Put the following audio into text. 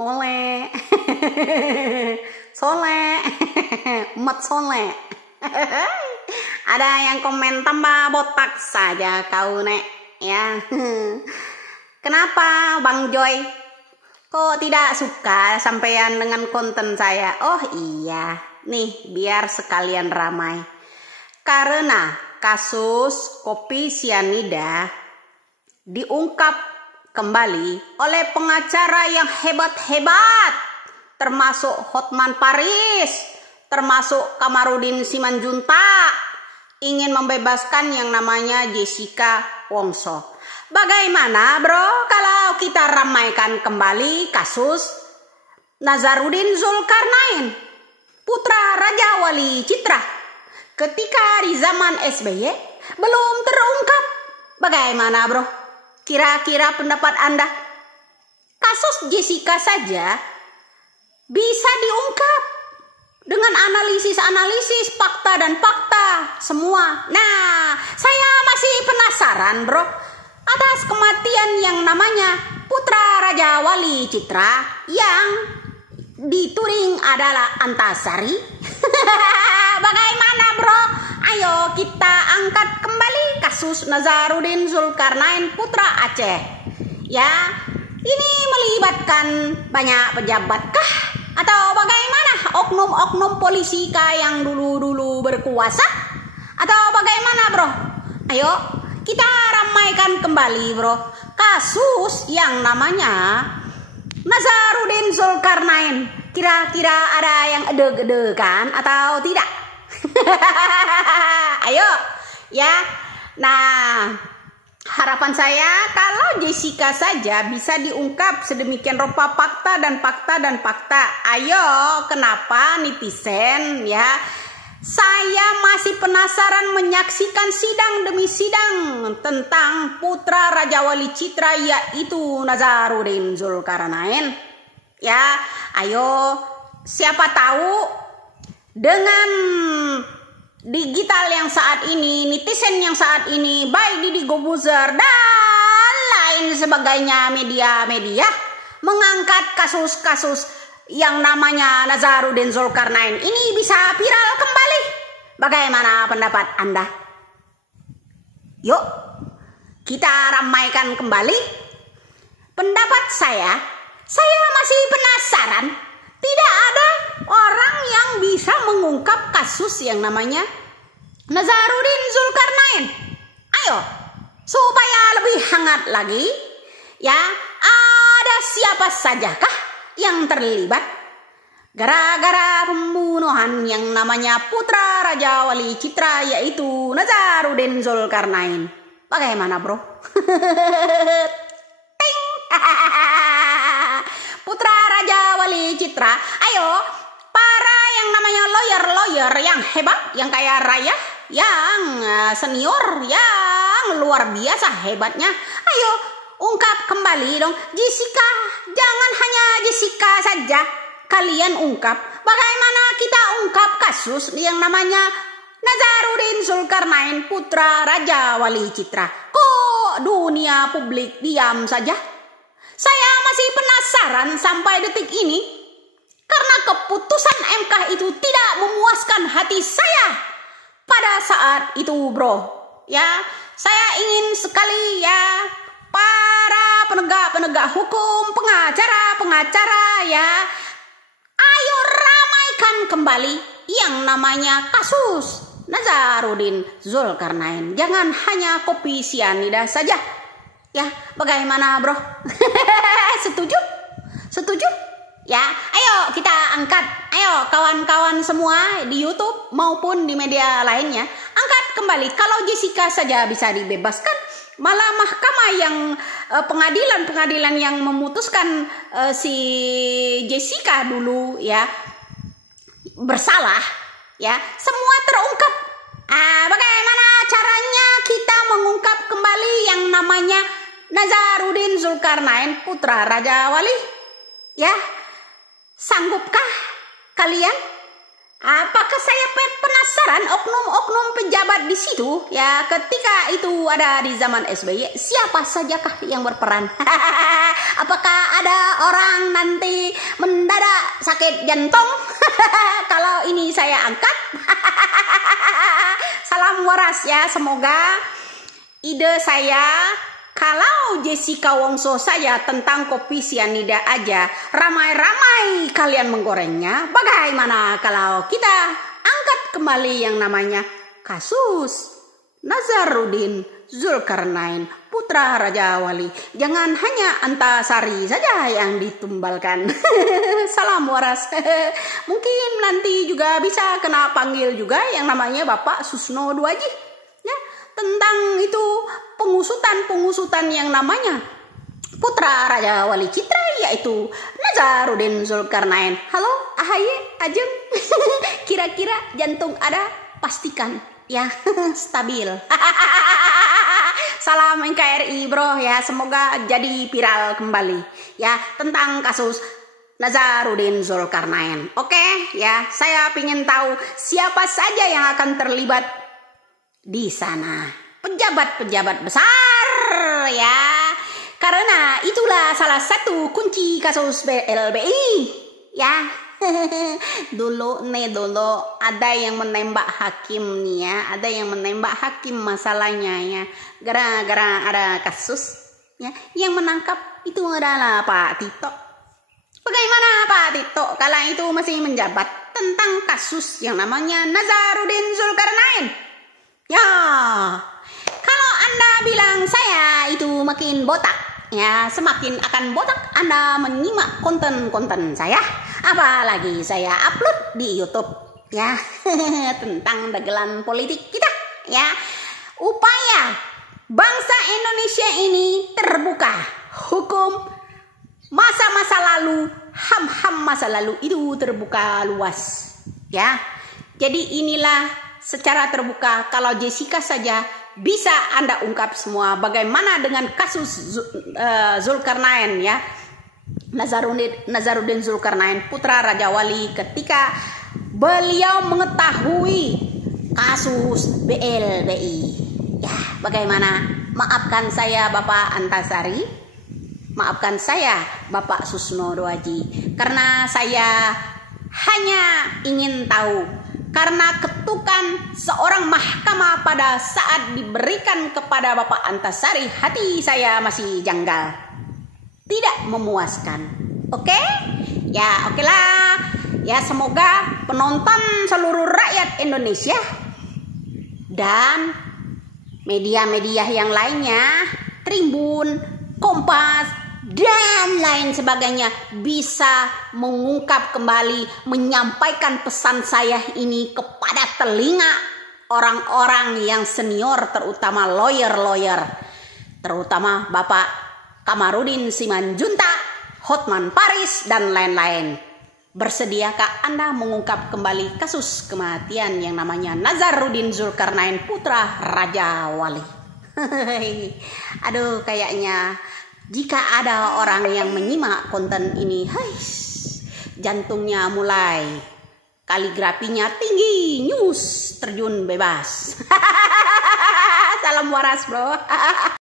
Soleh. Soleh. Umat soleh. Ada yang komen tambah botak saja kau nek ya. Kenapa Bang Joy? Kok tidak suka sampean dengan konten saya? Oh iya, nih biar sekalian ramai. Karena kasus kopi sianida diungkap kembali oleh pengacara yang hebat-hebat, termasuk Hotman Paris, termasuk Kamarudin Simanjuntak, ingin membebaskan yang namanya Jessica Wongso. Bagaimana bro kalau kita ramaikan kembali kasus Nazarudin Zulkarnain, putra Raja Wali Citra, ketika di zaman SBY belum terungkap? Bagaimana bro? Kira-kira pendapat Anda? Kasus Jessica saja bisa diungkap dengan analisis-analisis fakta dan fakta semua. Nah, saya masih penasaran bro, atas kematian yang namanya putra Raja Wali Citra yang dituding adalah Antasari. Bagaimana bro? Ayo kita angkat kembali kasus Nazarudin Zulkarnain putra Aceh. Ya, ini melibatkan banyak pejabat kah? Atau bagaimana? Oknum-oknum polisi kah yang dulu-dulu berkuasa? Atau bagaimana bro? Ayo kita ramaikan kembali bro kasus yang namanya Nazarudin Zulkarnain. Kira-kira ada yang ede-ede kan atau tidak? Ayo ya. Nah, harapan saya kalau Jessica saja bisa diungkap sedemikian rupa fakta dan fakta dan fakta. Ayo, kenapa netizen ya? Saya masih penasaran menyaksikan sidang demi sidang tentang putra Raja Wali Citra yaitu Nazarudin Zulkarnain. Ya, ayo siapa tahu dengan digital yang saat ini, netizen yang saat ini, baik Didi Gobuzer dan lain sebagainya media-media mengangkat kasus-kasus yang namanya Nazarudin Zulkarnain ini bisa viral kembali. Bagaimana pendapat Anda? Yuk, kita ramaikan kembali. Pendapat saya masih penasaran. Tidak ada orang yang bisa mengungkap kasus yang namanya Nazarudin Zulkarnain. Ayo, supaya lebih hangat lagi, ya, ada siapa sajakah yang terlibat gara-gara pembunuhan yang namanya putra Raja Wali Citra yaitu Nazarudin Zulkarnain? Bagaimana bro? Ting. Putra Raja Wali Citra. Ayo para yang namanya lawyer yang hebat, yang kaya raya, yang senior, yang luar biasa hebatnya, ayo ungkap kembali dong Jessica. Jangan hanya Jessica saja kalian ungkap. Bagaimana kita ungkap kasus yang namanya Nazarudin Zulkarnain putra Raja Wali Citra? Kok dunia publik diam saja? Saya masih penasaran sampai detik ini karena keputusan MK itu tidak memuaskan hati saya pada saat itu bro. Ya, saya ingin sekali ya para penegak hukum, pengacara ya, ayo ramaikan kembali yang namanya kasus Nazarudin Zulkarnain. Jangan hanya kopi sianida saja. Ya, bagaimana bro? Setuju? Ya, ayo kita angkat. Ayo kawan-kawan semua di YouTube maupun di media lainnya, angkat kembali. Kalau Jessica saja bisa dibebaskan, malah mahkamah yang pengadilan yang memutuskan si Jessica dulu ya bersalah, ya semua terungkap. Bagaimana caranya kita mengungkap kembali yang namanya Nazarudin Zulkarnain putra Raja Wali? Ya, sanggupkah kalian? Apakah saya penasaran oknum-oknum pejabat di situ ya ketika itu ada di zaman SBY, siapa sajakah yang berperan? Apakah ada orang nanti mendadak sakit jantung kalau ini saya angkat? Salam waras ya, semoga ide saya kalau Jessica Wongso saja tentang kopi sianida aja ramai-ramai kalian menggorengnya, bagaimana kalau kita angkat kembali yang namanya kasus Nazaruddin Zulkarnain putra Raja Wali. Jangan hanya Antasari saja yang ditumbalkan. Salam waras. Mungkin nanti juga bisa kena panggil juga yang namanya Bapak Susno Duaji ya, tentang itu pengusutan yang namanya putra Raja Wali Citra, yaitu Nazaruddin Zulkarnain. Halo Ahaye, Ajeng. Kira-kira jantung ada, pastikan ya stabil. Salam NKRI bro ya, semoga jadi viral kembali ya tentang kasus Nazaruddin Zulkarnain. Oke ya, saya ingin tahu siapa saja yang akan terlibat di sana, pejabat-pejabat besar ya, karena itulah salah satu kunci kasus BLBI ya. Dulu ada yang menembak hakim nih ya, ada yang menembak hakim masalahnya ya, gara-gara ada kasus ya, yang menangkap itu adalah Pak Tito. Bagaimana Pak Tito kala itu masih menjabat tentang kasus yang namanya Nazaruddin Zulkarnain? Ya, kalau Anda bilang saya itu makin botak, ya semakin akan botak Anda menyimak konten-konten saya. Apalagi saya upload di YouTube ya tentang dagelan politik kita ya. Upaya bangsa Indonesia ini terbuka, hukum masa-masa lalu, ham-ham masa lalu itu terbuka luas ya. Jadi inilah secara terbuka, kalau Jessica saja bisa Anda ungkap semua bagaimana dengan kasus Zulkarnain ya, Nazaruddin Zulkarnain putra Raja Wali, ketika beliau mengetahui kasus BLBI ya, bagaimana? Maafkan saya Bapak Antasari, maafkan saya Bapak Susno Duaji, karena saya hanya ingin tahu, karena ketukan seorang mahkamah pada saat diberikan kepada Bapak Antasari, hati saya masih janggal, tidak memuaskan. Oke? Ya, oke lah. Ya, semoga penonton seluruh rakyat Indonesia dan media-media yang lainnya, Tribun, Kompas, dan lain sebagainya bisa mengungkap kembali, menyampaikan pesan saya ini kepada telinga orang-orang yang senior, terutama lawyer-lawyer, terutama Bapak Kamarudin Simanjuntak, Hotman Paris, dan lain-lain. Bersediakah Anda mengungkap kembali kasus kematian yang namanya Nazaruddin Zulkarnain putra Raja Wali? Aduh, kayaknya jika ada orang yang menyimak konten ini, jantungnya mulai, kaligrafinya tinggi, news terjun bebas. Salam waras bro.